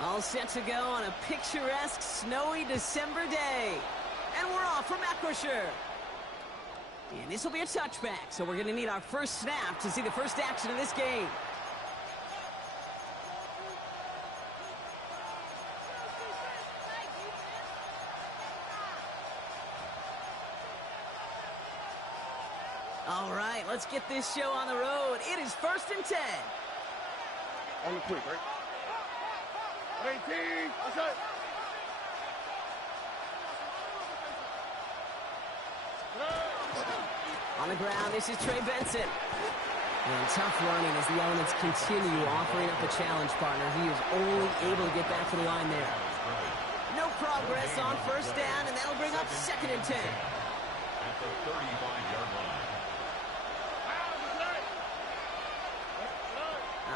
All set to go on a picturesque, snowy December day. And we're off from Acrisure. And this will be a touchback, so we're going to need our first snap to see the first action of this game. All right, let's get this show on the road. It is 1st and 10. On the quick, right? 18, outside. On the ground, this is Trey Benson. And tough running as the Elements continue offering up a challenge partner. He is only able to get back to the line there. No progress on first down, and that'll bring up 2nd and 10. At the 35-yard line.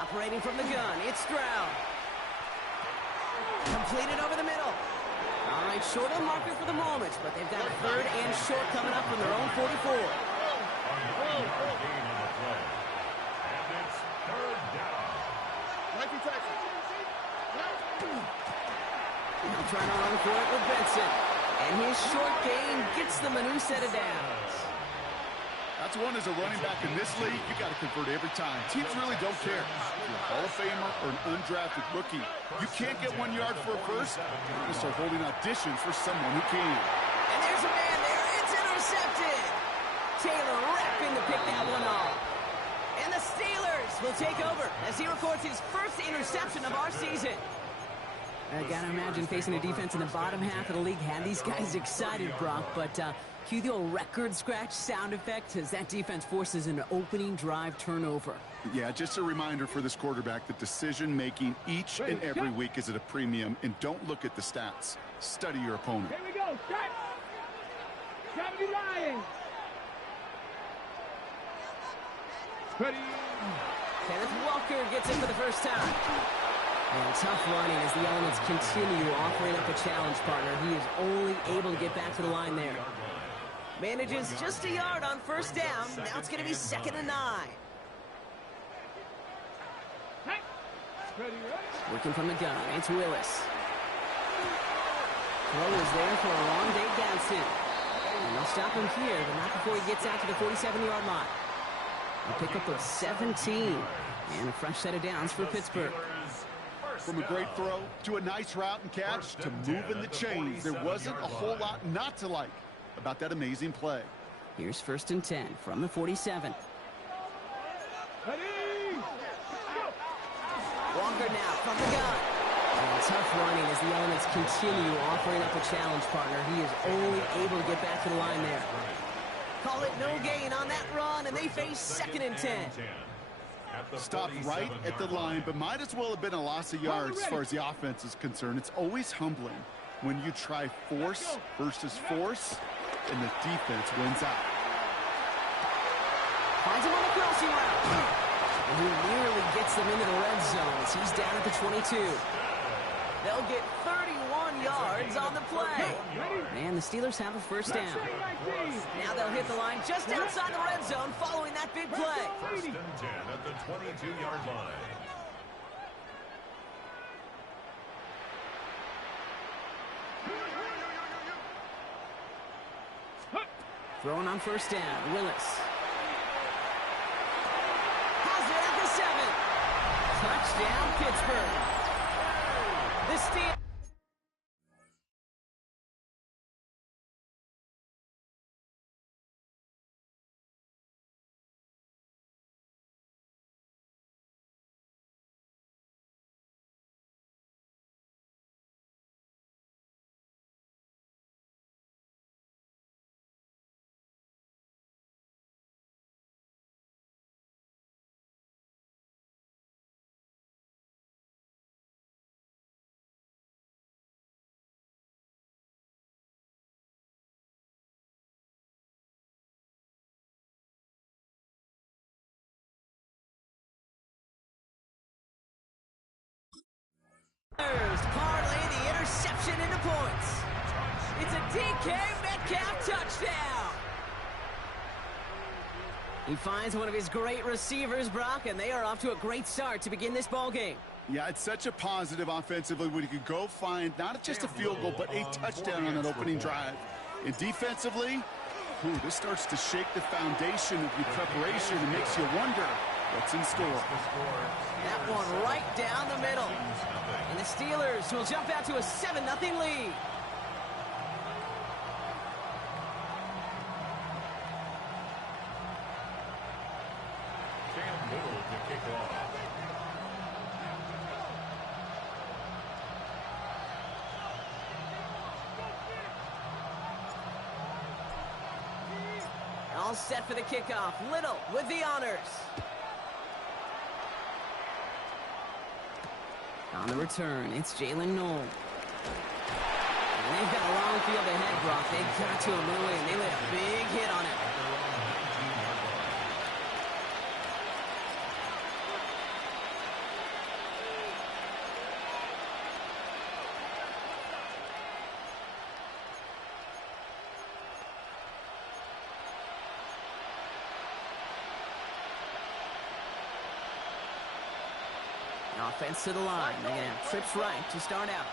Operating from the gun, it's Stroud. Completed over the middle. All right, short on marker for the moment, but they've got 3rd and short coming up from their own 44. Now trying to run for it with Benson. And his short gain gets them a new set of downs. That's one as a running back in this league, you got to convert every time. Teams really don't care. If you're a Hall of Famer or an undrafted rookie, you can't get 1 yard for a first. You're going to start holding auditions for someone who can. And there's a man there. It's intercepted. Taylor wrapping to pick that one off. And the Steelers will take over as he records his first interception of our season. I gotta imagine facing a defense in the bottom half of the league had these guys excited, Brock, but cue the old record scratch sound effect as that defense forces an opening drive turnover. Yeah, just a reminder for this quarterback that decision-making each and every week is at a premium, and don't look at the stats. Study your opponent. Here we go. Start. 70 Lions. Ready. Kenneth Walker gets it for the first time. And tough running as the Elements continue offering up a challenge partner. He is only able to get back to the line there. Manages just a yard on first down. Now it's going to be 2nd and 9. Working from the gun, it's Willis. Throw is there for a long day Downson. And they'll stop him here, but not before he gets out to the 47-yard line. A pickup of 17. And a fresh set of downs for Pittsburgh. From a great throw to a nice route and catch to moving the chains, there wasn't a whole lot not to like about that amazing play. Here's 1st and 10 from the 47. Walker now from the gun. And tough running as the Elements continue offering up a challenge partner. He is only able to get back to the line there. Call it no gain on that run, and they face 2nd and 10. Stopped right at the line, but might as well have been a loss of yards as far as the offense is concerned. It's always humbling when you try force versus force, and the defense wins out. Finds him on the crossing route. And he nearly gets them into the red zone as he's down at the 22. They'll get 31 yards on the play. And the Steelers have a first down. Now they'll hit the line just outside the red zone following that big play. 1st and 10 at the 22-yard line. Throwing on first down, Willis. Has it at the 7. Touchdown, Pittsburgh. The Steelers. Parlay the interception into points. It's a DK Metcalf touchdown. He finds one of his great receivers, Brock, and they are off to a great start to begin this ball game. Yeah, it's such a positive offensively when you can go find not just a field goal, but a touchdown on that opening drive. And defensively, this starts to shake the foundation of your preparation and makes you wonder what's in store. That one right down the middle. And the Steelers will jump out to a 7-0 lead. Cam Little to kick off. All set for the kickoff. Little with the honors. On the return, it's Jalen Knoll. And they've got a long field ahead, Brock. They got to him early, and they laid a big hit on it. Offense to the line. They're going to have trips right to start out.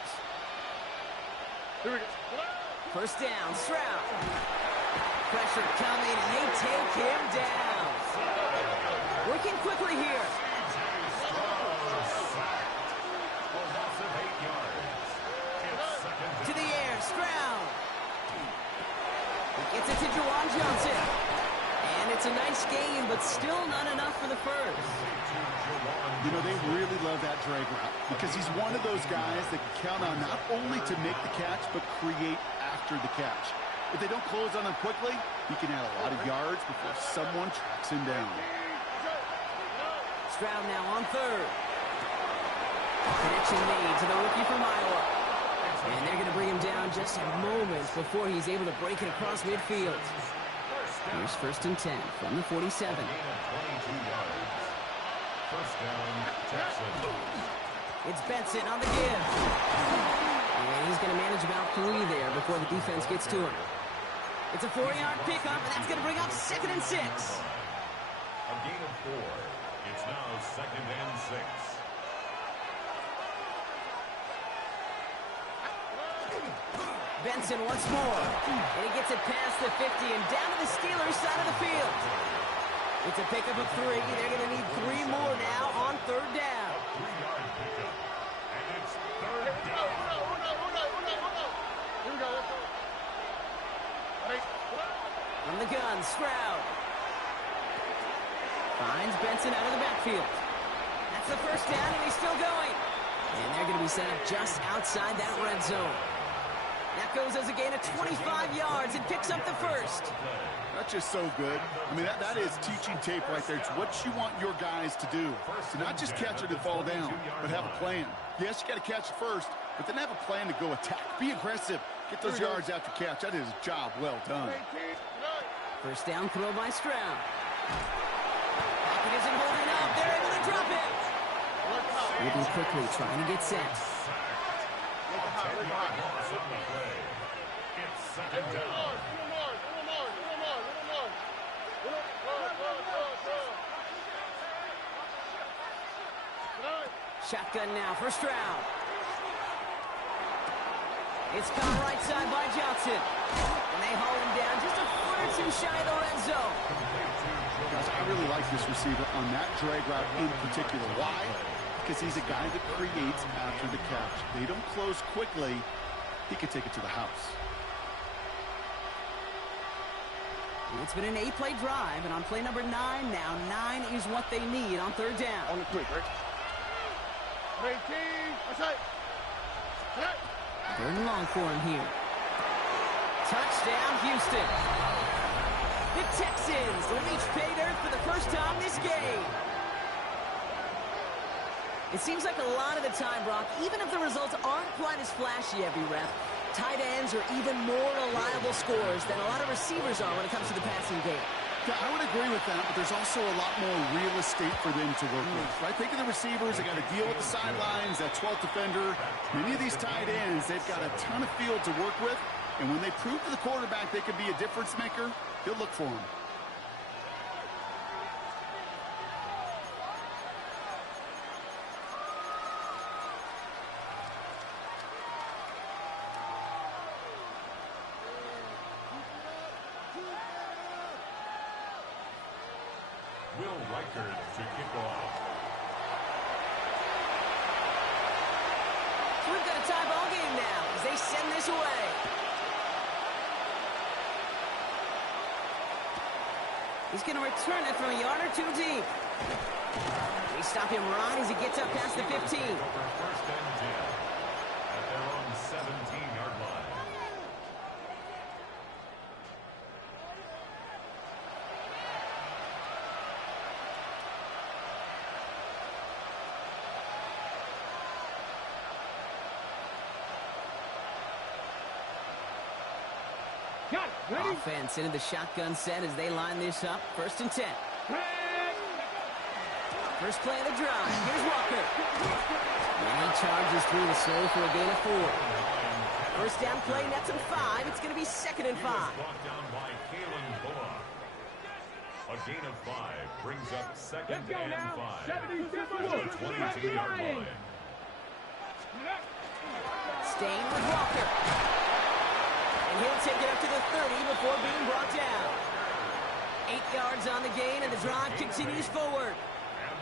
Here we go. First down, Stroud. Pressure coming, and they take him down. Working quickly here. To the air, Stroud. He gets it to Juwan Johnson. And it's a nice game, but still not enough for the first. You know, they really love that drag route because he's one of those guys that can count on not only to make the catch, but create after the catch. If they don't close on him quickly, he can add a lot of yards before someone tracks him down. Stroud now on third. Connection made to the rookie from Iowa. And they're going to bring him down just moments before he's able to break it across midfield. Here's 1st and 10 from the 47. First down, Texans. It's Benson on the give. And he's going to manage about 3 there before the defense gets to him. It's a 4-yard pickup, and that's going to bring up 2nd and 6. A gain of 4. It's now 2nd and 6. Benson once more. And he gets it past the 50 and down to the Steelers side of the field. It's a pickup of 3. They're going to need 3 more now on 3rd down. 3-yard pickup. And it's 3rd down. Here we go. From the gun, Stroud. Finds Benson out of the backfield. That's the 1st down, and he's still going. And they're going to be set up just outside that red zone. That goes as a gain of 25 yards and picks up the 1st. That's just so good. I mean, that is teaching tape right there. It's what you want your guys to do. To not just catch it and fall down, but have a plan. Yes, you got to catch it first, but then have a plan to go attack. Be aggressive. Get those yards after catch. That is a job well done. 1st down throw by Stroud. Pocket isn't holding up. They're able to drop it. Moving quickly, trying to get set. It's 2nd down. Shotgun now for Stroud. It's caught right side by Johnson. And they haul him down just a foot or 2 shy of the red zone. Guys, I really like this receiver on that drag route in particular. Why? Because he's a guy that creates after the catch. They don't close quickly. He can take it to the house. It's been an 8-play drive, and on play number 9 now, 9 is what they need on 3rd down. On the quick, right? 18. Outside. 3rd and long for him here. Touchdown, Houston. The Texans reach pay dirt for the first time this game. It seems like a lot of the time, Brock, even if the results aren't quite as flashy every rep, tight ends are even more reliable scorers than a lot of receivers are when it comes to the passing game. Yeah, I would agree with that, but there's also a lot more real estate for them to work with, right? Think of the receivers. They got to deal with the sidelines, that 12th defender. Many of these tight ends, they've got a ton of field to work with, and when they prove to the quarterback they can be a difference maker, he'll look for them. Reichert to kick off. So we've got a tie ball game now as they send this away. He's going to return it from a yard or two deep. They stop him right as he gets up past the 15. First and 10 at their own 17-yard line. Got it. Ready? Offense into the shotgun set as they line this up. First and 10. First play of the drive. Here's Walker. And he charges through the slow for a gain of 4. First down play, nets him 5. It's going to be 2nd and 5. Brought down by Kalen Bullock. A gain of 5 brings up 2nd Let's go and now. 5. 76 The 22-yard line. Staying with Walker. And he'll take it up to the 30 before being brought down. 8 yards on the gain, and the drive continues forward.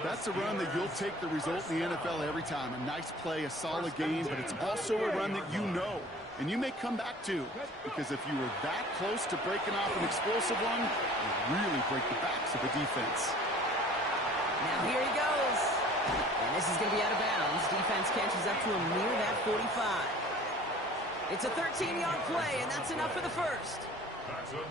That's a run that you'll take the result in the NFL every time. A nice play, a solid game, but it's also a run that you know, and you may come back to, because if you were that close to breaking off an explosive one, you really break the backs of the defense. Now here he goes. And this is going to be out of bounds. Defense catches up to him near that 45. It's a 13-yard play, and that's enough for the first.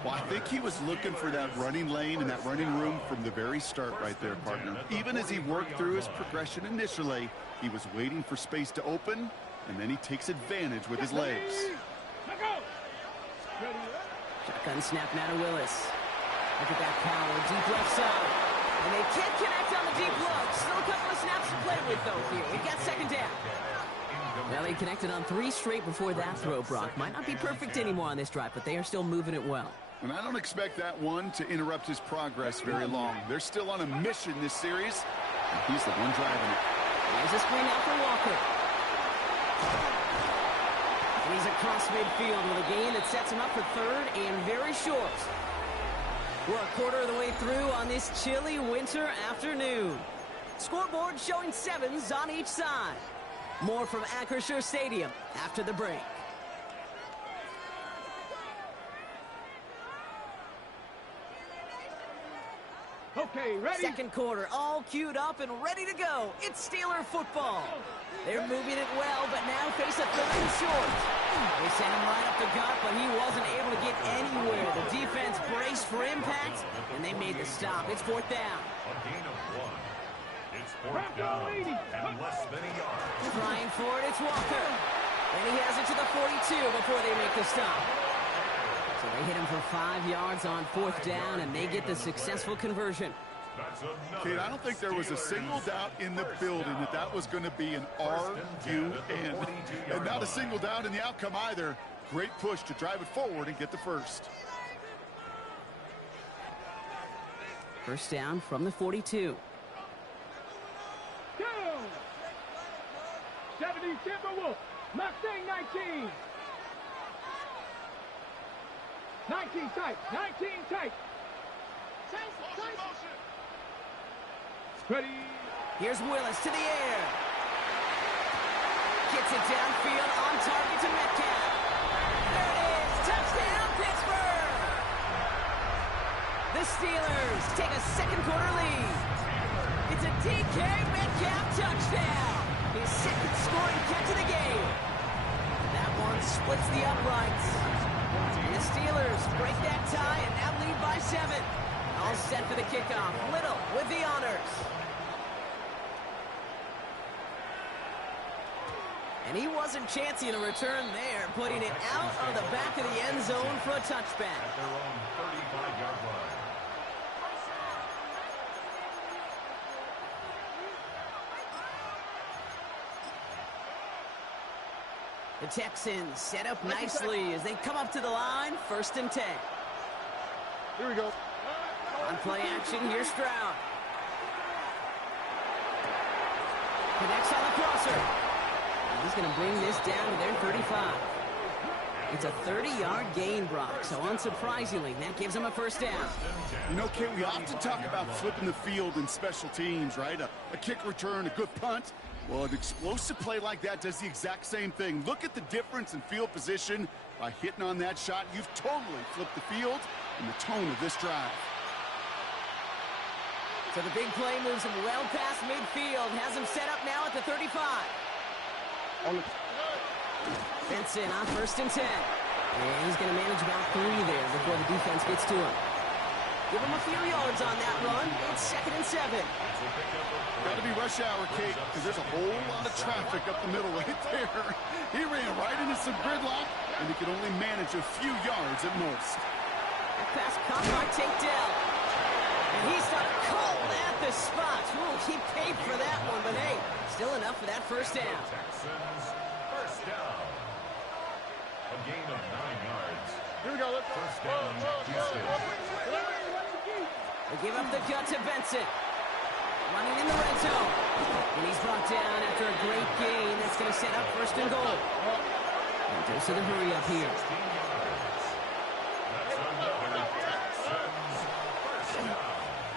Well, I think he was looking for that running lane and that running room from the very start right there, partner. Even as he worked through his progression initially, he was waiting for space to open, and then he takes advantage with his legs. Shotgun snap now to Willis. Look at that power, deep left side. And they can't connect on the deep look. Still a couple of snaps to play with, though, here. We've got 2nd down. Well, they connected on 3 straight before that throw, Brock. Might not be perfect anymore on this drive, but they are still moving it well. And I don't expect that one to interrupt his progress very long. They're still on a mission this series, and he's the one driving it. There's a screen out for Walker. And he's across midfield with a gain that sets him up for 3rd and very short. We're a quarter of the way through on this chilly winter afternoon. Scoreboard showing 7s on each side. More from Acrisure Stadium after the break. Okay, ready? 2nd quarter, all queued up and ready to go. It's Steeler football. They're moving it well, but now face a 3rd and short. They sent him right up the gut, but he wasn't able to get anywhere. The defense braced for impact, and they made the stop. It's 4th down. A gain of 1. It's 4th down and less than a yard. Trying for it, it's Walker. And he has it to the 42 before they make the stop. So they hit him for 5 yards on 4th down, and they get the successful conversion. Kate, I don't think there was a single doubt in the building that that was going to be an RUN. And not a single doubt in the outcome either. Great push to drive it forward and get the first. First down from the 42. Go! 70 Timberwolves. Mustang 19. 19 tight. 19 tight. Ready. Here's Willis to the air. Gets it downfield on target to Metcalf. There it is. Touchdown, Pittsburgh. The Steelers take a 2nd quarter lead. It's a DK Metcalf touchdown. His 2nd scoring catch of the game. That one splits the uprights. And the Steelers break that tie and now lead by 7. All set for the kickoff. Little with the honors. And he wasn't chancing a return there, putting it out of the back of the end zone for a touchback. At their own 35-yard line. The Texans set up nicely as they come up to the line. 1st and 10. Here we go. On play action, here's Stroud. Connects on the crosser. And he's going to bring this down to their 35. It's a 30-yard gain, Brock, so unsurprisingly, that gives him a first down. You know, Kate, we often talk about flipping the field in special teams, right? A kick return, a good punt. Well, an explosive play like that does the exact same thing. Look at the difference in field position. By hitting on that shot, you've totally flipped the field and the tone of this drive. So the big play moves him well past midfield, has him set up now at the 35. Benson on 1st and 10. And he's going to manage about 3 there before the defense gets to him. Give him a few yards on that run. It's 2nd and 7. Got to be rush hour, Kate, because there's a whole lot of traffic up the middle right there. He ran right into some gridlock, and he could only manage a few yards at most. That pass caught by Tate Dell. And he started cold at the spot. Ooh, he paid for that one, but hey, still enough for that first down. Texans, first down. A gain of 9 yards. Here we go. Let's go. First down, Houston. They give up the gut to Benson. Running in the red zone. And he's brought down after a great gain. That's going to set up 1st and goal. And goes to the hurry up here.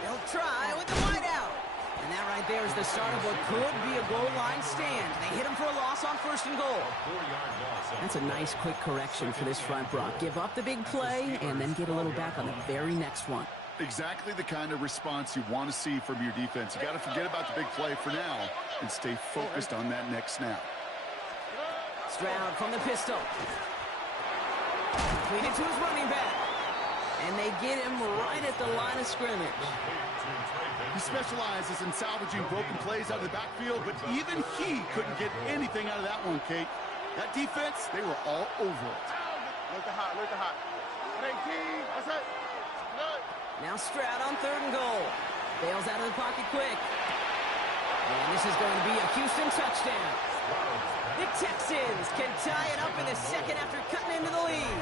They'll try with the wideout. And that right there is the start of what could be a goal line stand. They hit him for a loss on 1st and goal. That's a nice quick correction for this front, Brock. Give up the big play and then get a little back on the very next one. Exactly the kind of response you want to see from your defense. You got to forget about the big play for now and stay focused on that next snap. Stroud from the pistol. Completed to his running back. And they get him right at the line of scrimmage. He specializes in salvaging broken plays out of the backfield, but even he couldn't get anything out of that one, Kate. That defense, they were all over it. Look at hot. Look at hot. That's it. Now Stroud on 3rd and goal. Bails out of the pocket quick. And this is going to be a Houston touchdown. The Texans can tie it up in the 2nd after cutting into the lead.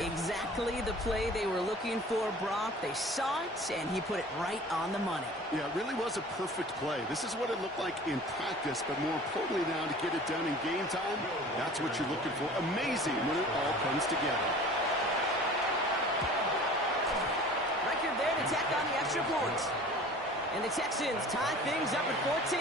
Exactly the play they were looking for, Brock. They saw it, and he put it right on the money. Yeah, it really was a perfect play. This is what it looked like in practice, but more importantly now to get it done in game time, that's what you're looking for. Amazing when it all comes together. Record there to tack on the extra points. And the Texans tie things up at 14.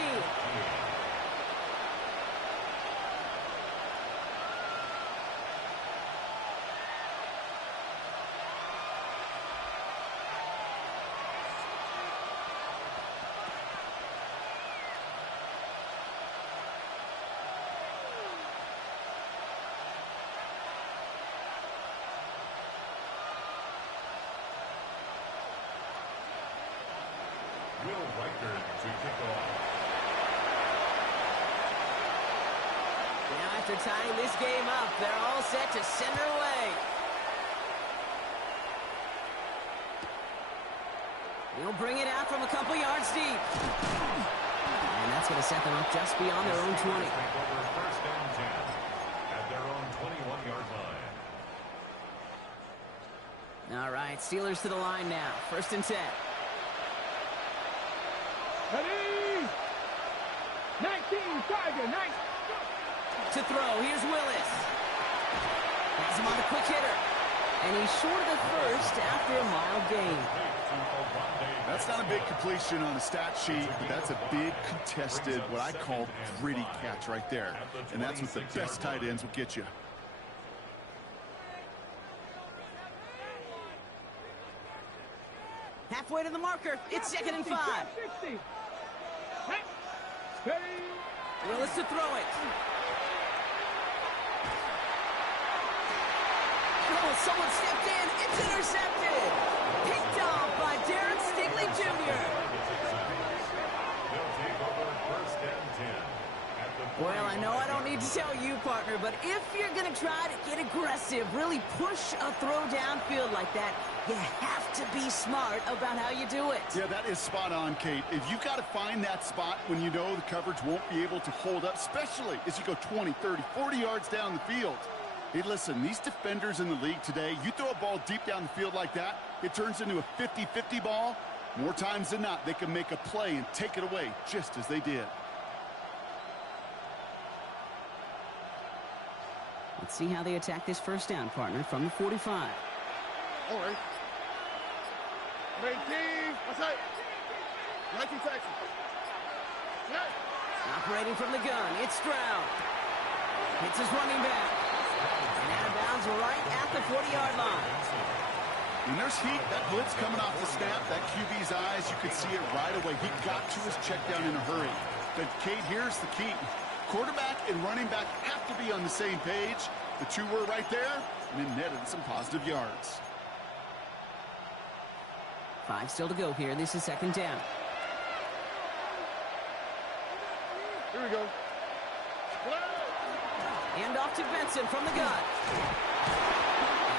Now after tying this game up, they're all set to send her away. He'll bring it out from a couple yards deep. And that's going to set them up just beyond their own 20. First down 10 at their own 21-yard line. All right, Steelers to the line now. 1st and 10. Ready? 19, Tiger, 19. To throw, here's Willis. Has him on the quick hitter. And he's short of the first after a mild gain. That's not a big completion on a stat sheet, but that's a big contested, what I call gritty catch right there. And that's what the best tight ends will get you. Halfway to the marker. It's 2nd and 5. 60. Ready? Willis to throw it. Oh, someone stepped in. It's intercepted. Picked off by Darren Stigley Jr. They'll take over 1st and 10 at the Well, I know I don't need to tell you, partner, but if you're going to try to get aggressive, really push a throw downfield like that, you have to be smart about how you do it. Yeah, that is spot on, Kate. If you've got to find that spot when you know the coverage won't be able to hold up, especially as you go 20, 30, 40 yards down the field. Hey, listen, these defenders in the league today, you throw a ball deep down the field like that, it turns into a 50-50 ball. More times than not, they can make a play and take it away just as they did. Let's see how they attack this first down, partner, from the 45. All right. 19. Outside. 19 Texas. Operating from the gun, it's Stroud. Hits his running back. And out of bounds right at the 40-yard line. When there's heat, that blitz coming off the snap, that QB's eyes, you could see it right away. He got to his check down in a hurry. But, Kate, here's the key. Quarterback and running back have to be on the same page. The two were right there, and it netted some positive yards. 5 still to go here. This is second down. Here we go. Hand off to Benson from the gun.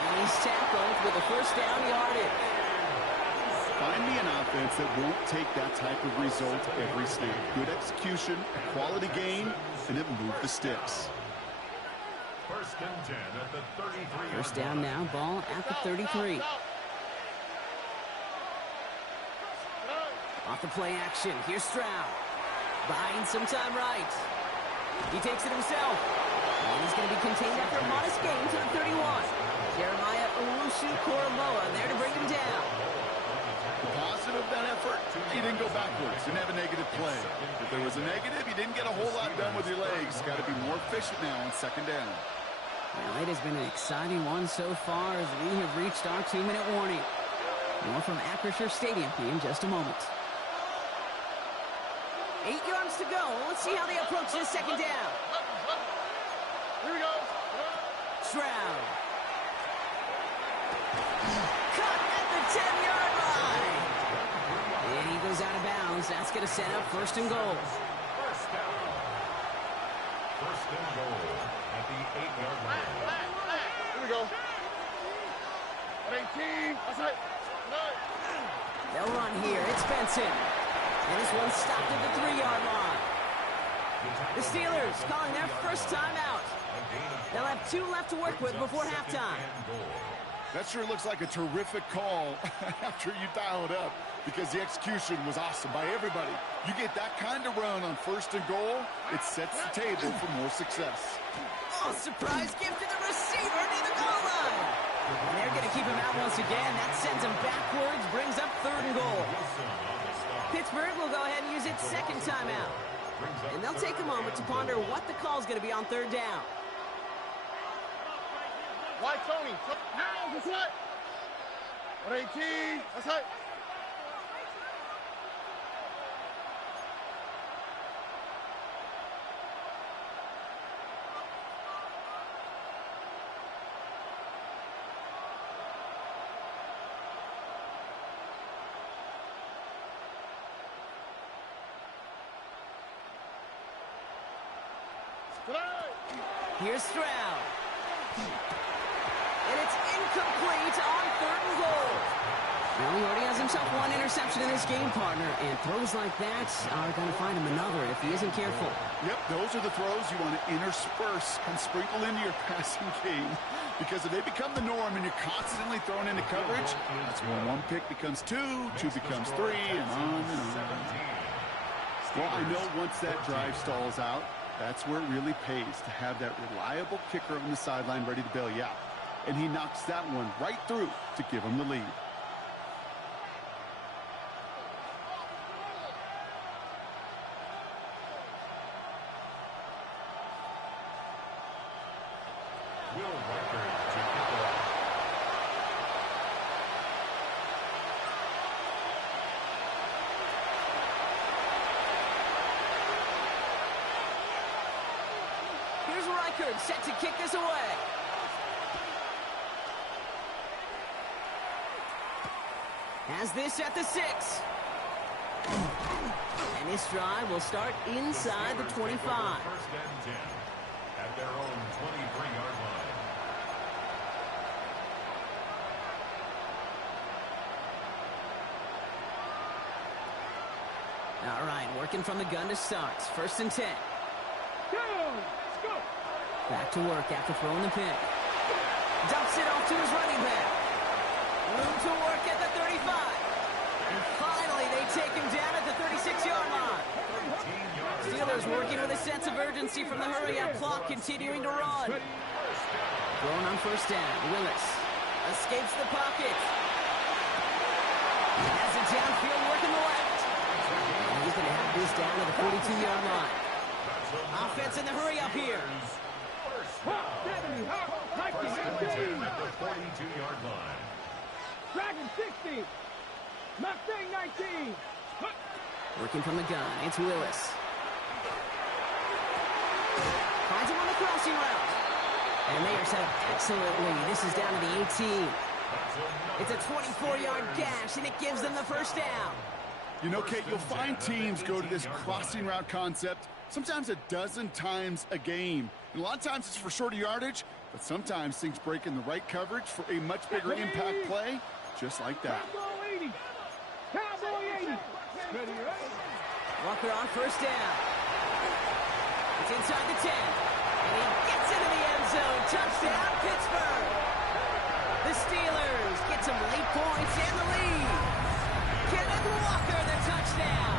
And he's tackled with a first down yardage. Find me an offense that won't take that type of result every snap. Good execution, a quality game, and it moved the sticks. First and 10 at the 33. First down now, ball at the 33. Off the play action, here's Stroud. Buying some time right. He takes it himself. And he's going to be contained after a modest gain to the 31. Jeremiah Owusu-Koramoah there to bring him down. The positive of that effort, he didn't go backwards, didn't have a negative play. If there was a negative, you didn't get a whole lot done with your legs. Got to be more efficient now on second down. Well, it has been an exciting one so far as we have reached our 2-minute warning. More from Acrisure Stadium in just a moment. 8 yards to go. Let's see how they approach this second down. Here we go. Stroud. Cut at the 10-yard line. And he goes out of bounds. That's going to set up first and goal. First down. First and goal at the 8-yard line. Here we go. 19. Outside. They'll run here. It's Benson. And this one stopped at the 3-yard line. The Steelers calling their first timeout. They'll have 2 left to work with before halftime. That sure looks like a terrific call after you dial it up, because the execution was awesome by everybody. You get that kind of run on first and goal, it sets the table for more success. Oh, surprise gift to the receiver near the goal line. And they're going to keep him out once again. That sends him backwards, brings up third and goal. Pittsburgh will go ahead and use its second timeout. And they'll take a moment to ponder what the call is going to be on third down. Why, Tony? Now, that's right. 118. That's right. Here's Stroud. And it's incomplete on third and goal. Well, he already has himself 1 interception in this game, partner, and throws like that are going to find him another if he isn't careful. Yep, those are the throws you want to intersperse and sprinkle into your passing game, because if they become the norm and you're constantly thrown into coverage, that's when 1 pick becomes 2, 2 becomes 3, and on and on. Well, I know once that drive stalls out, that's where it really pays to have that reliable kicker on the sideline ready to bail you out. And he knocks that one right through to give him the lead. Set to kick this away. Has this at the 6. And this drive will start inside the 25. First and 10 at their own 23-yard line. All right, working from the gun to start. First and 10. Back to work after throwing the pick. Dumps it off to his running back. Room to work at the 35. And finally, they take him down at the 36-yard line. Steelers working with a sense of urgency from the hurry-up clock, continuing to run. Thrown on first down. Willis escapes the pocket. Has it downfield, working the left. And he's going to have this down to the 42-yard line. Offense in the hurry up here. At the 42-yard line. Dragon 60. Mustang 19. Working from the gun. It's Willis. Finds him on the crossing route. And they are set up excellently. This is down to the 18. It's a 24-yard gash, and it gives them the first down. You know, Kate, you'll find teams go to this crossing route concept sometimes a dozen times a game. And a lot of times it's for shorter yardage, but sometimes things break in the right coverage for a much bigger impact play, just like that. Cowboy 80. Cowboy 80. Ready, right? Walker on first down. It's inside the 10. And he gets into the end zone. Touchdown, Pittsburgh. The Steelers get some late points and the lead. Kenneth Walker, the touchdown.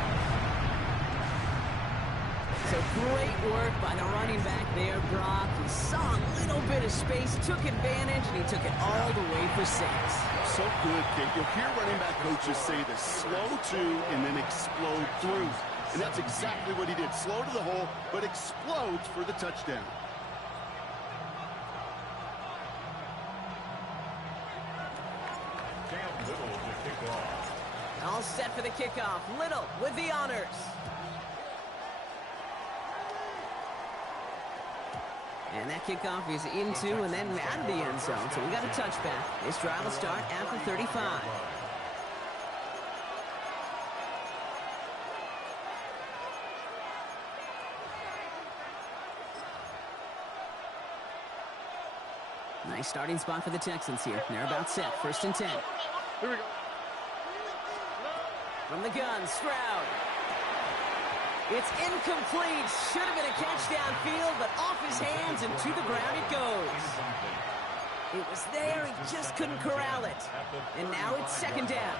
So great work by the running back there, Brock. He saw a little bit of space, took advantage, and he took it all the way for 6. So good, Kate. You'll hear running back coaches say this: slow to and then explode through. And that's exactly what he did. Slow to the hole, but explodes for the touchdown. Cam Little to kick off. All set for the kickoff. Little with the honors. And that kickoff is into and then out of the end zone. So we got a touchback. This drive will start at the 35. Nice starting spot for the Texans here. They're about set. First and 10. Here we go. From the gun, Stroud. It's incomplete. Should have been a catch downfield, but off his hands and to the ground it goes. It was there. He just couldn't corral it. And now it's second down.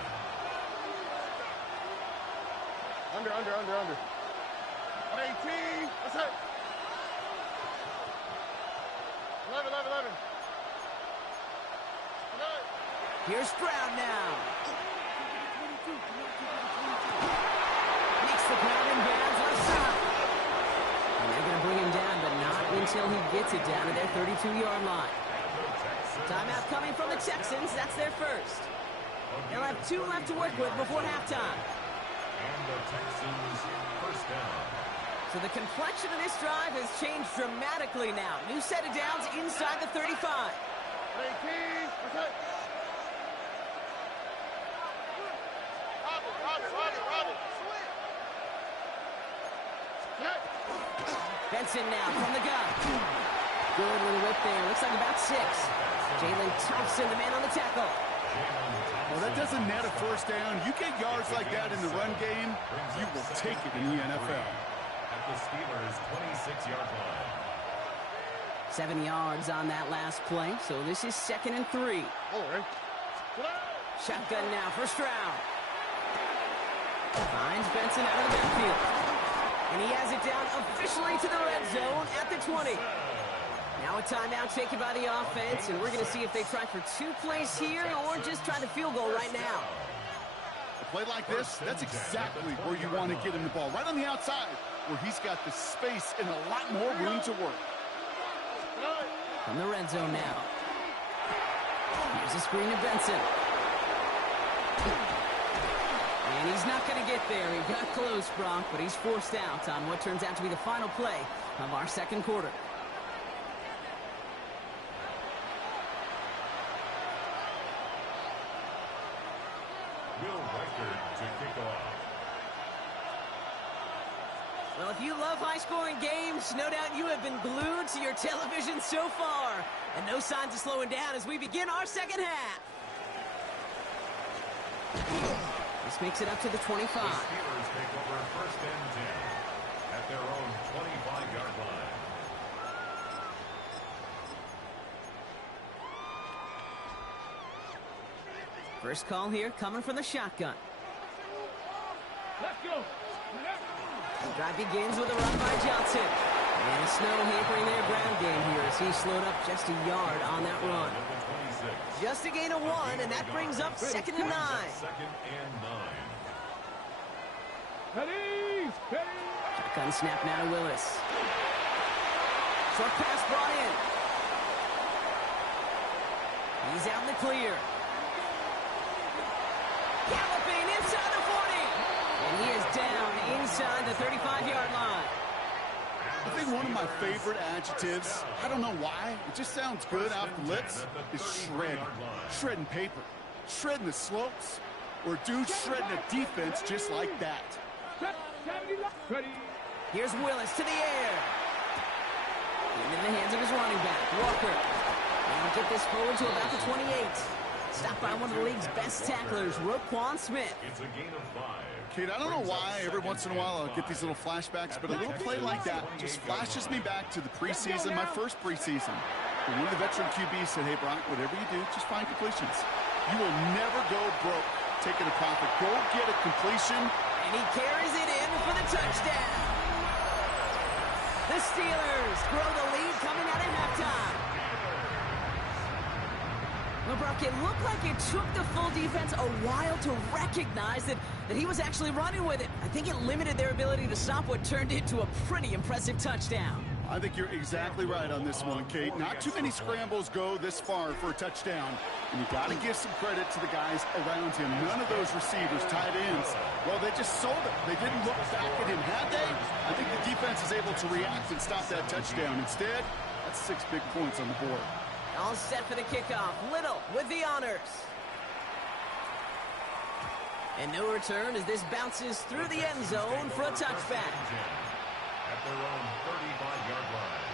Under. 18. That's it. 11. Here's Stroud now. Makes the crowd in bounds left side. And they're going to bring him down, but not until he gets it down to their 32-yard line. Timeout coming from the Texans. That's their first. They'll have 2 left to work with before halftime. And the Texans first down. So the complexion of this drive has changed dramatically now. New set of downs inside the 35. 18. That's it. Robert. Benson now from the gun. Good little whip there. Looks like about 6. Jalen Thompson, the man on the tackle. Well, that doesn't net a first down. You get yards like that in the run game, you will take it in the NFL. At the Steelers' 26-yard line. 7 yards on that last play. So this is 2nd and 3. Shotgun now for Stroud. Finds Benson out of the backfield. And he has it down officially to the red zone at the 20. Now a timeout taken by the offense, and we're going to see if they try for 2 plays here or just try the field goal right now. A play like this, that's exactly where you want to get him the ball. Right on the outside, where he's got the space and a lot more room to work. From the red zone now. Here's a screen to Benson. And he's not going to get there. He got close, Brock, but he's forced out on what turns out to be the final play of our second quarter. Will Reichard to kick off. Well, if you love high-scoring games, no doubt you have been glued to your television so far. And no signs of slowing down as we begin our second half. This makes it up to the 25. The Steelers take over first and 10 at their own 25-yard line. First call here coming from the shotgun. Let's go. The drive begins with a run by Johnson. And snow hampering their ground game here as he slowed up just a yard on that run. Just a gain of 1, and that brings up 2nd and 9. Second and 9. Ready, steady. Shotgun snap now to Willis. Short pass brought in. He's out in the clear. Galloping inside the 40. And he is down inside the 35-yard line. I think one of my favorite adjectives, I don't know why, it just sounds good off the lips, is shred. Shredding paper. Shredding the slopes. Or dude shredding a defense just like that. Ready. Here's Willis to the air. Into the hands of his running back, Walker. And get this forward to about the 28. Stopped by one of the league's best tacklers, Roquan Smith. It's a gain of 5. Kate, I don't know why every once in a while I'll get these little flashbacks, but a little play like that just flashes me back to the preseason, my first preseason. And one of the veteran QBs said, hey, Brock, whatever you do, just find completions. You will never go broke taking a profit. Go get a completion. And he carries it in for the touchdown. The Steelers grow the lead coming out of halftime. Well, Brock, it looked like it took the full defense a while to recognize that he was actually running with it. I think it limited their ability to stop what turned into a pretty impressive touchdown. I think you're exactly right on this one, Kate. Not too many scrambles go this far for a touchdown. And you got to give some credit to the guys around him. None of those receivers, tight ends, well, they just sold it. They didn't look back at him, had they? I think the defense is able to react and stop that touchdown. Instead, that's 6 big points on the board. All set for the kickoff. Little with the honors. And no return as this bounces through the end zone for a touchback. At their own 35-yard line.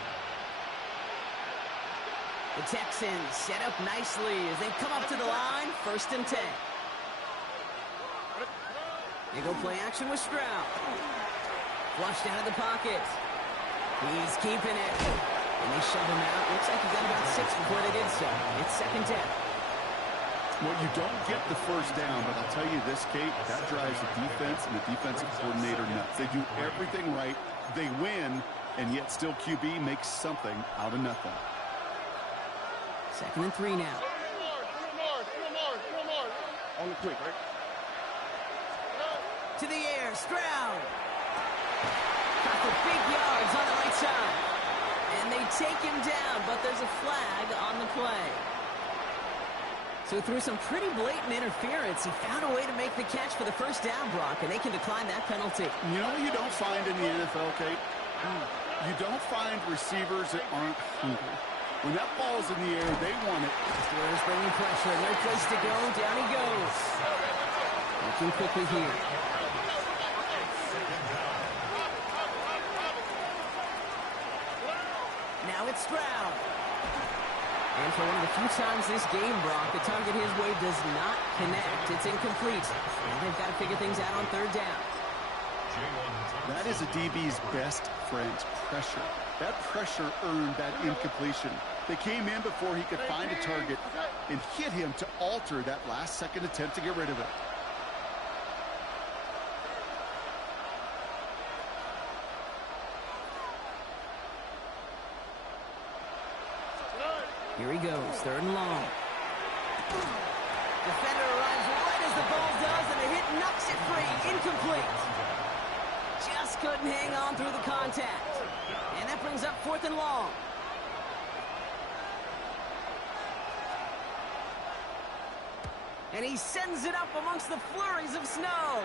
The Texans set up nicely as they come up to the line. 1st and 10. They go play action with Stroud. Flushed out of the pocket. He's keeping it. And they shove him out. Looks like he got about 6 before they did so. It's 2nd down. Well, you don't get the first down, but I'll tell you this, Kate, that drives the defense and the defensive coordinator nuts. They do everything right. They win, and yet still QB makes something out of nothing. 2nd and 3 now. On the quick, right? To the air, Stroud. Got the big yards on the right side. And they take him down, but there's a flag on the play. So through some pretty blatant interference, he found a way to make the catch for the first down, Brock, and they can decline that penalty. You know what you don't find in the NFL, Kate? You don't find receivers that aren't hungry. When that ball's in the air, they want it. Steelers bringing pressure, no place to go, down he goes. Looking quickly here. Now it's Stroud. And for one of the few times this game, Brock, the target his way does not connect. It's incomplete. And they've got to figure things out on 3rd down. That is a DB's best friend, pressure. That pressure earned that incompletion. They came in before he could find a target and hit him to alter that last-second attempt to get rid of it. Here he goes, 3rd and long. Defender arrives right as the ball does, and the hit knocks it free. Incomplete. Just couldn't hang on through the contact. And that brings up 4th and long. And he sends it up amongst the flurries of snow.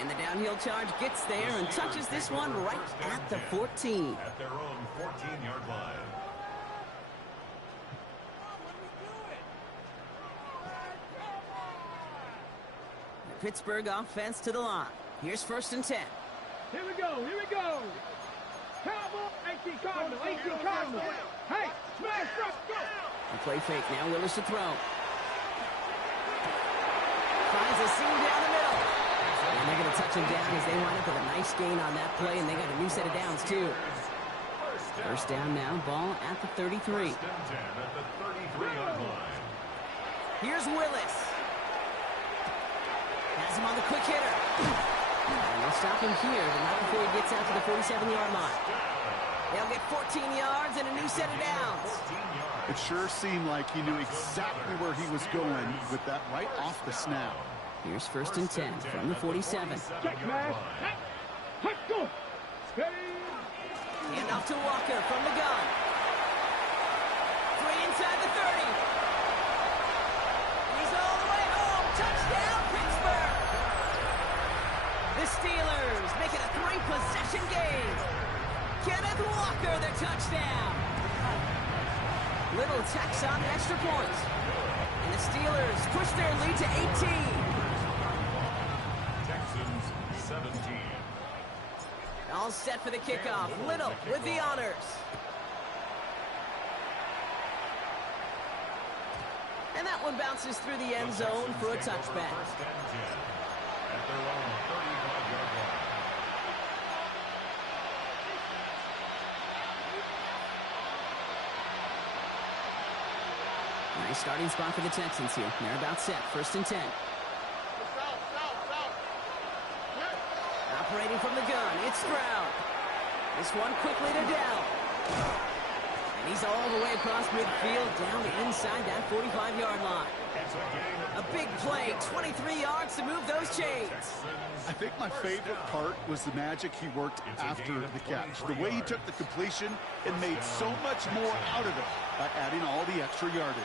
And the downhill charge gets there and touches this one right at the 14. At their own 14-yard line. Pittsburgh offense to the line. Here's 1st and 10. Here we go, here we go. Cowboy, 18 Cardinal, 18 Cardinal. Hey, smash, rush, go. The play fake now, Willis to throw. Finds a seam down the middle. And they're going to touch him down as they wind up with a nice gain on that play, and they got a new set of downs, too. 1st down now, ball at the 33. 1st and 10 at the 33-yard line. Here's Willis. Has him on the quick hitter. And They'll stop him here, but not before he gets out to the 47-yard line. They'll get 14 yards and a new set of downs. It sure seemed like he knew exactly where he was going with that right off the snap. Here's 1st and 10 from the 47. Check, man. Let's go. Steady. Hand off to Walker from the gun. 3 inside the 30. He's all the way home. Touchdown, Pittsburgh. The Steelers make it a 3-possession game. Kenneth Walker, the touchdown. Little tacks on the extra point. And the Steelers push their lead to 18. Texans 17. All set for the kickoff. Little with the honors. And that one bounces through the end zone for a touchback. 1st and 10 at their own 35-yard line. Nice starting spot for the Texans here. They're about set. 1st and 10. Operating from the gun, it's Stroud. This one quickly to Dell. And he's all the way across midfield, down inside that 45-yard line. A big play, 23 yards to move those chains. I think my favorite part was the magic he worked after the catch. The way he took the completion and made so much more out of it by adding all the extra yardage.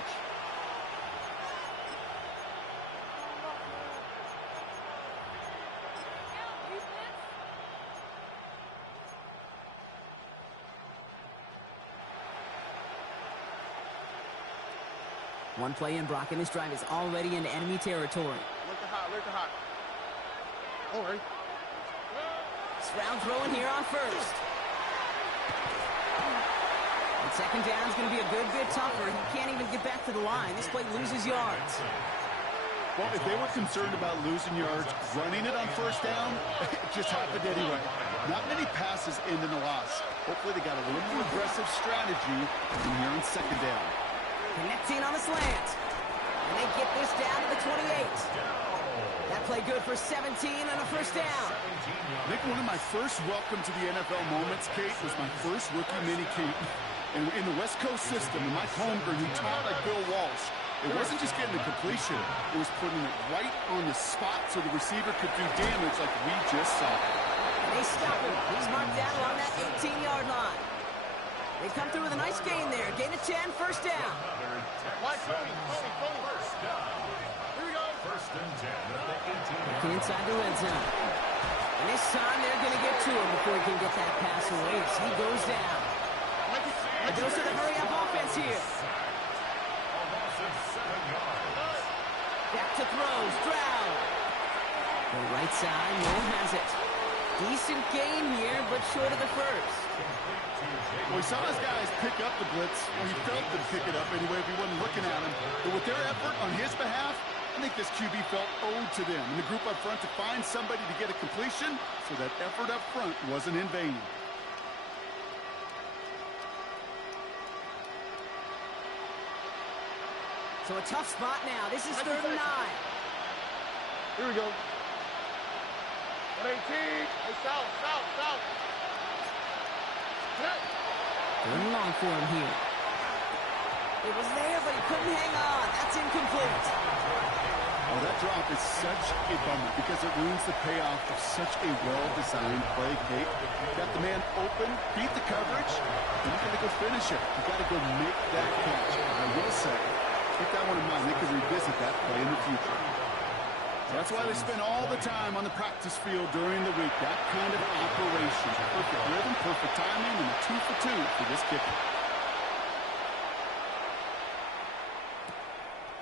One play in, Brock, and this drive is already into enemy territory. Look the hot. All right. Stroud throwing here on 1st. And 2nd down is going to be a good bit tougher. He can't even get back to the line. This play loses yards. Well, if they were concerned about losing yards, running it on 1st down, it just happened anyway. Not many passes end in a loss. Hopefully they got a little more aggressive strategy when you're on 2nd down. Connecting on the slant. And they get this down to the 28. That play good for 17 and a 1st down. I think one of my first welcome to the NFL moments, Kate, was my first rookie mini-Kate. And in the West Coast system, and Mike Holmgren, who taught like Bill Walsh, it wasn't just getting the completion, it was putting it right on the spot so the receiver could do damage like we just saw. And they stop him. He's marked down along that 18-yard line. They come through with a nice gain there. Gain of 10, 1st down. Tony. First down. Here we go. 1st and 10 at the 18. Looking inside the red zone. And this time they're going to get to him before he can get that pass away as he goes down. And goes to the hurry-up offense here. A loss of 7 yards. Back to throw. Stroud. The right side, Noel has it. Decent gain here, but short of the 1st. Well, we saw his guys pick up the blitz, or he felt them pick it up anyway if he wasn't looking at him. But with their effort on his behalf, I think this QB felt owed to them and the group up front to find somebody to get a completion, so that effort up front wasn't in vain. So a tough spot now. This is 3rd and 9. Here we go. 118. Hey, south. Third and long for him here. It was there, but he couldn't hang on. That's incomplete. Oh, that drop is such a bummer because it ruins the payoff of such a well-designed play, Kate. Got the man open, beat the coverage, and you got to go finish it. You got to go make that catch. I will say, keep that one in mind. They could revisit that play in the future. That's why they spend all the time on the practice field during the week. That kind of operation. Perfect rhythm, perfect timing, and a 2 for 2 for this kicker.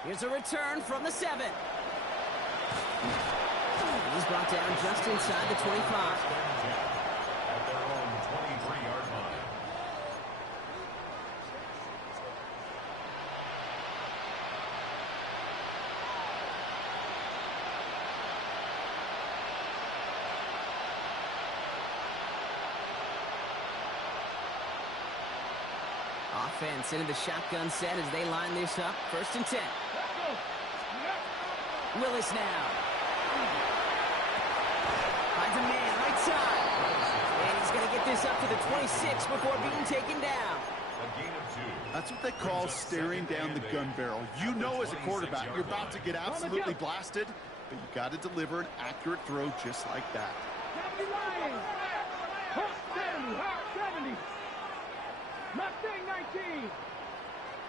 Here's a return from the 7. He's brought down just inside the 25. At their own 23-yard line. Offense into the shotgun set as they line this up. 1st and 10. Willis now. Finds a man to the 26 before being taken down. A gain of 2. That's what they call staring down the gun barrel. You know as a quarterback, you're about to get absolutely blasted, but you got to deliver an accurate throw just like that. 70 Lions. Hot 70. Hot 70. Mustang 19.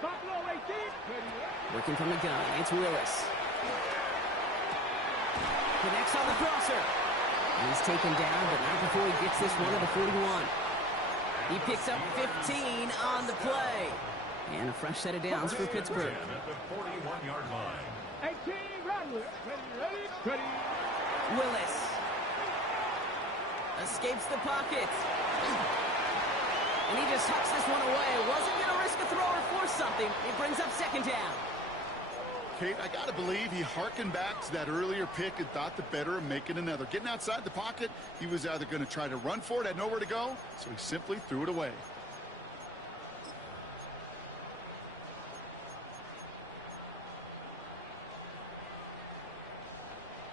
Buffalo 18. Working from the gun, it's Willis. Connects on the crosser. He's taken down, but not before he gets this one to the 41. He picks up 15 on the play. And a fresh set of downs for Pittsburgh. At the 41-yard line. 18 Radler. Ready. Willis escapes the pocket. And he just hucks this one away. Wasn't going to risk a throw or force something. It brings up second down. Kate, I got to believe he hearkened back to that earlier pick and thought the better of making another. Getting outside the pocket, he was either going to try to run for it, had nowhere to go, so he simply threw it away.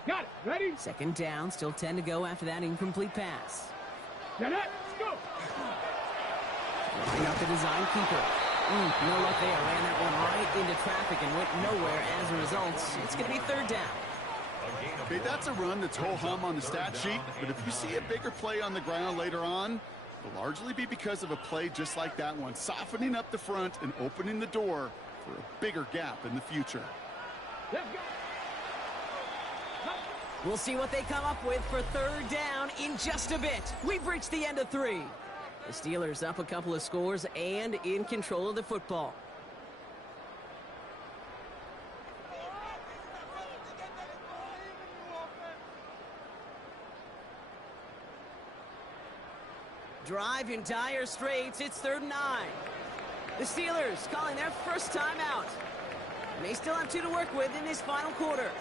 Got it. Ready? Second down, still 10 to go after that incomplete pass. Get up. Go. Line up the design keeper. No luck there. Ran that one right into traffic and went nowhere as a result. It's going to be third down. Okay, that's a run that's ho-hum on the stat sheet, but if you see a bigger play on the ground later on, it'll largely be because of a play just like that one, softening up the front and opening the door for a bigger gap in the future. Let's go. We'll see what they come up with for third down in just a bit. We've reached the end of 3. The Steelers up a couple of scores and in control of the football. Drive in dire straits. It's 3rd and 9. The Steelers calling their first time out. They still have 2 to work with in this final quarter.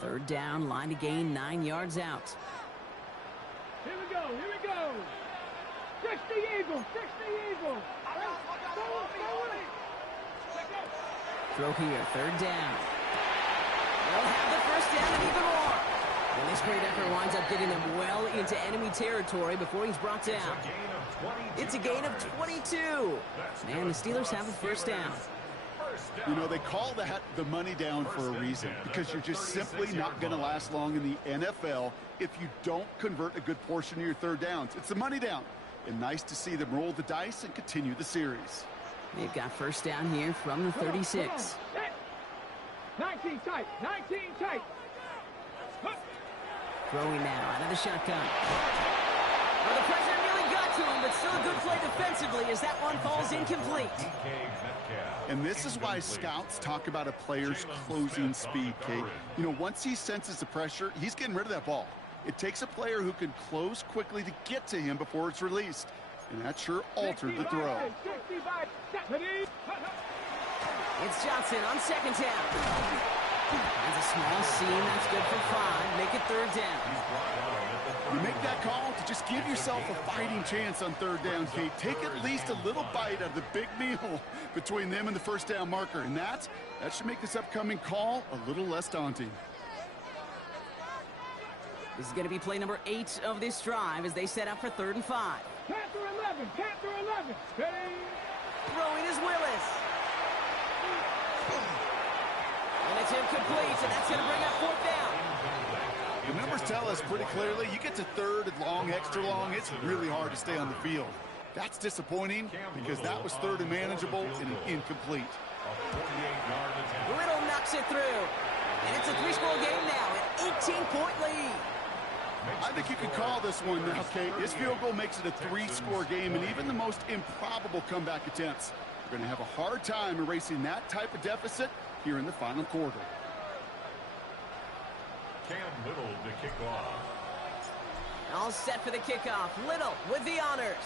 Third down, line to gain 9 yards out. Here we go. 60 Eagles. Throw here, third down. They'll have the first down and even more. And this great effort winds up getting them well into enemy territory before he's brought down. It's a gain of 22. And the Steelers have a first down. You know, they call that the money down for a reason, because you're just simply not going to last long in the NFL if you don't convert a good portion of your third downs. It's the money down. And nice to see them roll the dice and continue the series. They've got first down here from the 36. 19 tight. Throwing now out of the shotgun. Well, the pressure nearly got to him, but still a good play defensively as that one falls incomplete. And this is why scouts talk about a player's closing speed, Kate. You know, once he senses the pressure, he's getting rid of that ball. It takes a player who can close quickly to get to him before it's released. And that sure altered the throw. It's Johnson on second down. Finds a small seam. That's good for 5. Make it third down. You make that call to just give yourself a fighting chance on third down, Kate. Take at least a little bite of the big meal between them and the first down marker. And that should make this upcoming call a little less daunting. This is going to be play number 8 of this drive as they set up for 3rd and 5. Panther 11. Ready? Throwing is Willis. And it's incomplete, and that's going to bring up 4th down. The numbers tell us pretty clearly, you get to 3rd and long, extra long, it's really hard to stay on the field. That's disappointing because that was 3rd and manageable and an incomplete. Little knocks it through. And it's a 3-score game now, an 18-point lead. I think you could call this one now, Kate. This field goal makes it a 3-score game, and even the most improbable comeback attempts are going to have a hard time erasing that type of deficit here in the final quarter. Cam Little to kick off. All set for the kickoff. Little with the honors.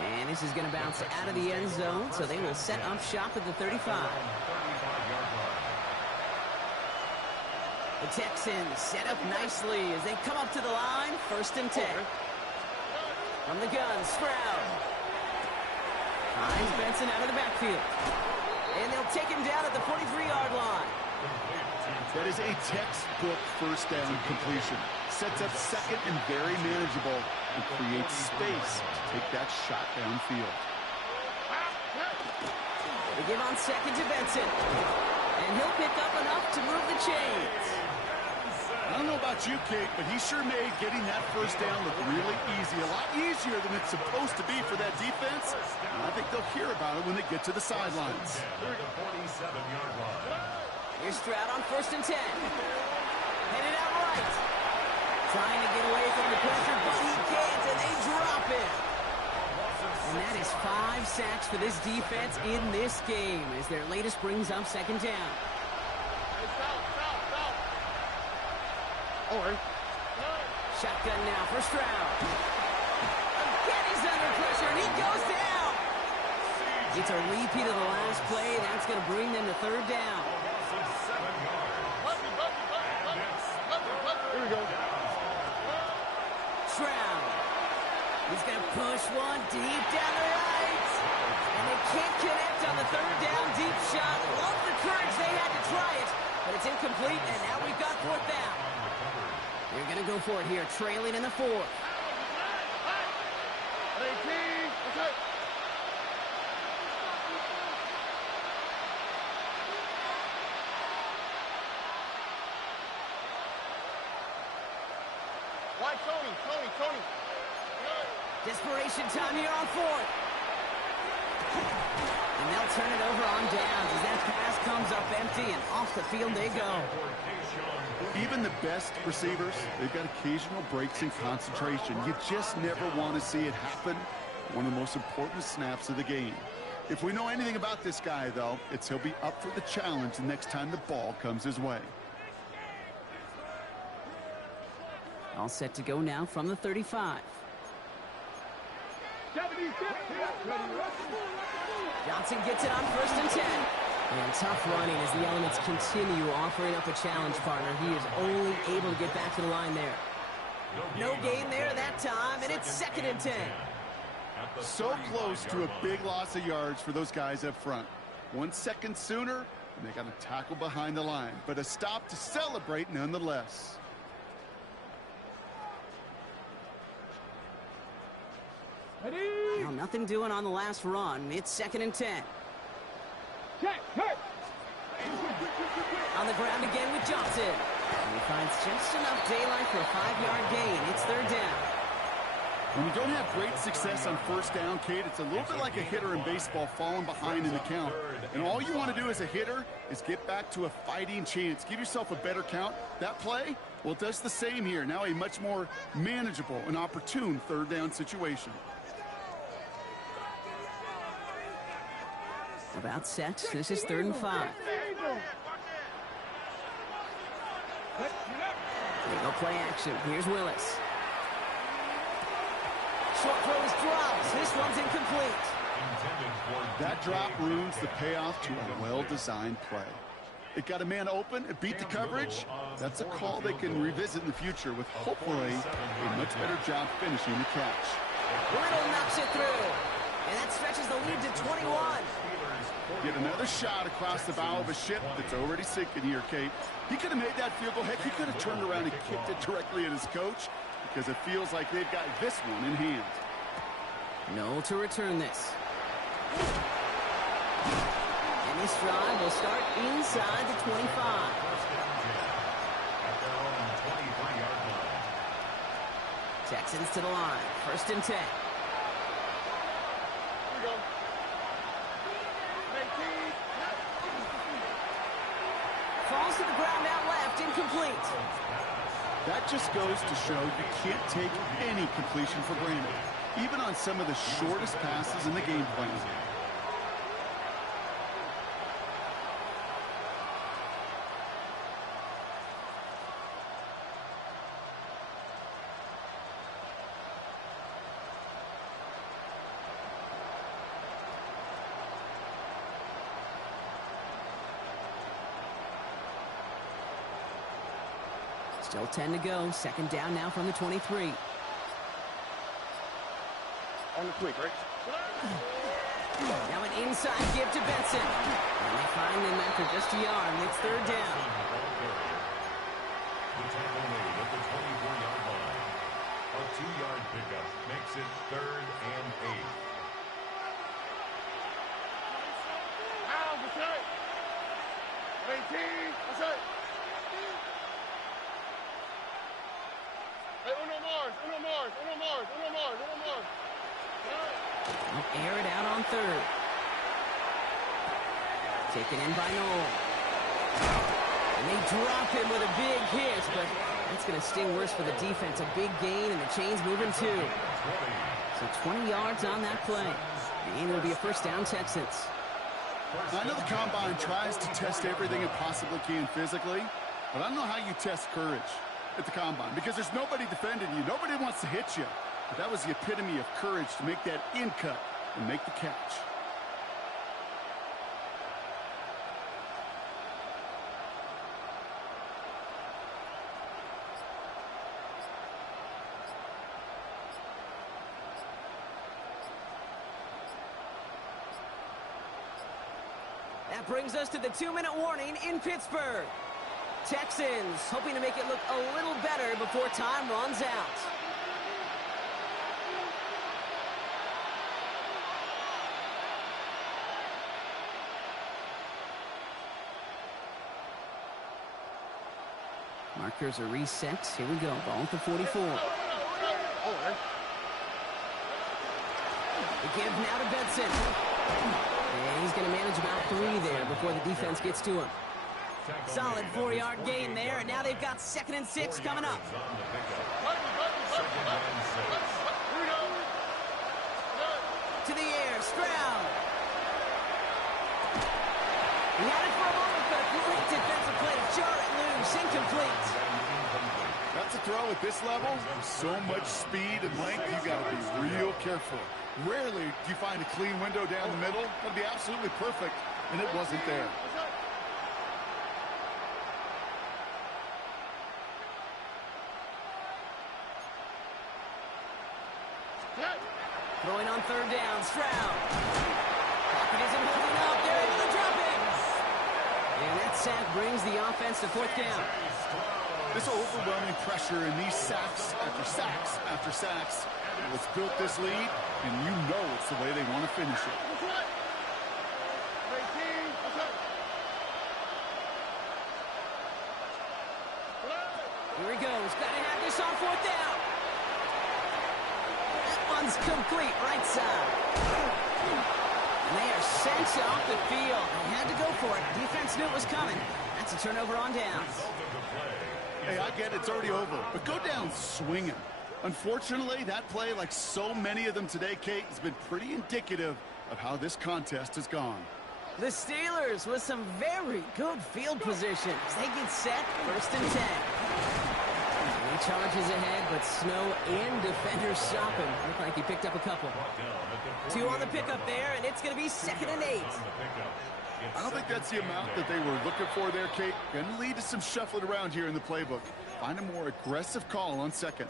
And this is going to bounce out of the end zone, so they will set up shop at the 35. The Texans set up nicely as they come up to the line. 1st and 10. From the gun, Stroud. Finds Benson out of the backfield. And they'll take him down at the 43-yard line. That is a textbook first down completion. Sets up second and very manageable and creates space to take that shot downfield. They give on second to Benson. And he'll pick up enough to move the chains. I don't know about you, Kate, but he sure made getting that first down look really easy. A lot easier than it's supposed to be for that defense. And I think they'll hear about it when they get to the sidelines. Here's Stroud on 1st and 10. Headed out right. Trying to get away from the pressure, but he can't, and they drop him. And that is 5 sacks for this defense in this game as their latest brings up 2nd down. Shotgun now for Stroud. Again, he's under pressure, and he goes down. It's a repeat of the last play. That's going to bring them to 3rd down. Here we go. Stroud. He's going to push one deep down the right. And they can't connect on the 3rd down deep shot. Love the courage they had to try it, but it's incomplete, and now we've got 4th down. They're going to go for it here, trailing in the 4th. Why Tony? Desperation time here on 4th. And they'll turn it over on downs as that pass comes up empty, and off the field they go. Even the best receivers, they've got occasional breaks in concentration. You just never want to see it happen. One of the most important snaps of the game. If we know anything about this guy, though, it's he'll be up for the challenge the next time the ball comes his way. All set to go now from the 35. Johnson gets it on 1st and 10. And tough running as the elements continue offering up a challenge partner. He is only able to get back to the line there. No gain there that time, and it's 2nd and 10. So close to a big loss of yards for those guys up front. 1 second sooner, and they got a tackle behind the line. But a stop to celebrate nonetheless. Well, nothing doing on the last run. It's 2nd and 10. On the ground again with Johnson. And he finds just enough daylight for a 5-yard gain. It's 3rd down. When you don't have great success on 1st down, Kate, it's a little bit like a hitter in baseball falling behind in the count. And all you want to do as a hitter is get back to a fighting chance. Give yourself a better count. That play, well, it does the same here. Now a much more manageable and opportune 3rd down situation. About set. This is 3rd and 5. They go play action. Here's Willis. Short throw is dropped. This one's incomplete. That drop ruins the payoff to a well-designed play. It got a man open, it beat the coverage. That's a call they can revisit in the future with hopefully a much better job finishing the catch. Riddle knocks it through. And that stretches the lead to 21. Get another shot across the bow of a ship that's already sinking here, Kate. He could have made that field goal. Heck, he could have turned around and kicked it directly at his coach because it feels like they've got this one in hand. No to return this. And this drive will start inside the 25. Texans to the line. 1st and 10. Falls to the ground out left, incomplete. That just goes to show you can't take any completion for granted, even on some of the shortest passes in the game plan. Still 10 to go. 2nd down now from the 23. On the quick, right? Now an inside Onside give to Benson. And they find him after just a yard. And it's third down. The tackle made at the 24-yard line. A 2-yard pickup makes it 3rd and 8. Out, that's right. 18, that's right. Hey, uno Mars. They'll air it out on third. Taken in by Noel. And they drop him with a big hit, but that's going to sting worse for the defense. A big gain, and the chain's moving too. So 20 yards on that play. And it'll be a first down, Texans. I know the Combine tries to test everything it possibly can physically, but I don't know how you test courage at the Combine, because there's nobody defending you. Nobody wants to hit you. But that was the epitome of courage to make that in cut and make the catch. That brings us to the 2-minute warning in Pittsburgh. Texans hoping to make it look a little better before time runs out. Markers are reset. Here we go. Ball at the 44. The give now to Benson. And he's going to manage about 3 there before the defense gets to him. Solid 4-yard gain there, and now they've got 2nd and 6 coming up. To the air, Stroud. He had it for a moment, but a great defensive play to jar it loose, incomplete. That's a throw at this level. So much speed and length, you got to be real careful. Rarely do you find a clean window down the middle. That'd be absolutely perfect, and it wasn't there. Throwing on 3rd down, Stroud. Pocket isn't holding up. They're able to drop it. And that sack brings the offense to 4th down. This overwhelming pressure and these sacks after sacks after sacks has built this lead, and you know it's the way they want to finish it. Here he goes. Got to have this on 4th down. That one's complete, right side. And they are sent off the field. They had to go for it. Defense knew it was coming. That's a turnover on downs. Hey, I get it's already over, but go down swinging. Unfortunately, that play, like so many of them today, Kate, has been pretty indicative of how this contest has gone. The Steelers with some very good field positions. They get set, 1st and 10. He charges ahead, but Snow and defenders stop him. Look like he picked up a couple. 2 on the pickup there, and it's going to be 2nd and 8. I don't think that's the amount that they were looking for there, Kate. Going to lead to some shuffling around here in the playbook. Find a more aggressive call on 2nd.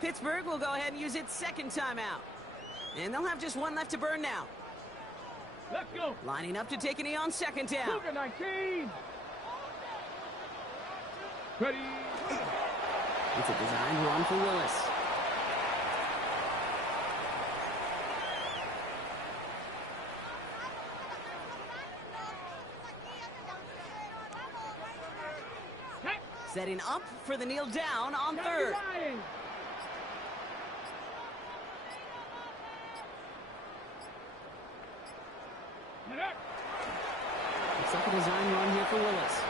Pittsburgh will go ahead and use its 2nd timeout. And they'll have just 1 left to burn now. Let's go. Lining up to take a knee on 2nd down. Cougar 19. Ready. It's a designed run for Willis. Setting up for the kneel down on 3rd. Looks like a design run here for Willis.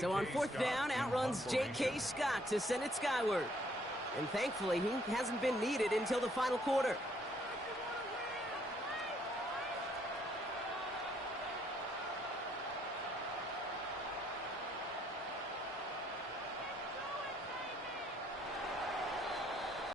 So on 4th down, outruns J.K. Scott to send it skyward. And thankfully, he hasn't been needed until the final quarter.